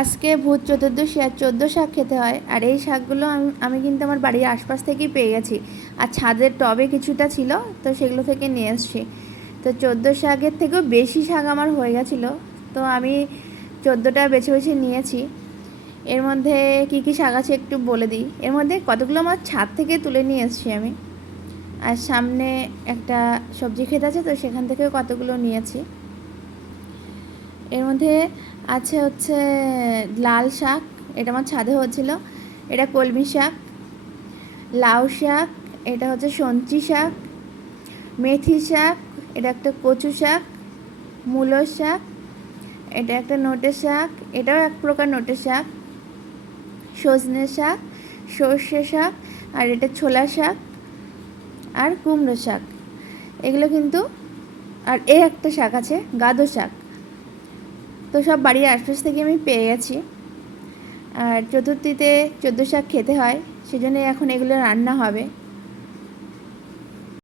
আজকে ভূত চতুর্দশী আর চোদ্দ শাক খেতে হয়। আর এই শাকগুলো আমি আমি কিন্তু আমার বাড়ির আশপাশ থেকেই পেয়ে গেছি। আর ছাদের টবে কিছুটা ছিল, তো সেগুলো থেকে নিয়ে এসছি। তো চোদ্দ শাকের থেকেও বেশি শাক আমার হয়ে গেছিল। তো আমি চোদ্দোটা বেছে বেছে নিয়েছি। এর মধ্যে কী কী শাক আছে একটু বলে দিই। এর মধ্যে কতগুলো আমার ছাদ থেকে তুলে নিয়ে এসছি আমি। আর সামনে একটা সবজি ক্ষেত আছে, তো সেখান থেকেও কতগুলো নিয়েছি। এর মধ্যে আছে হচ্ছে লাল শাক, এটা আমার ছাদে হচ্ছিল এটা কলমি শাক, লাউ শাক, এটা হচ্ছে সঞ্চি শাক, মেথি শাক, এটা একটা কচু শাক, মূলো শাক, এটা একটা নোটে শাক, এটাও এক প্রকার নোটে শাক। সজনে শাক, সর্ষে শাক, আর এটা ছোলা শাক, আর কুমড়ো শাক। এগুলো কিন্তু, আর এ একটা শাক আছে, গাদো শাক। তো সব বাড়ির আশপাশ থেকে আমি পেয়ে গেছি। আর চতুর্থীতে চোদ্দ শাক খেতে হয় সেজন্য এখন এগুলো রান্না হবে।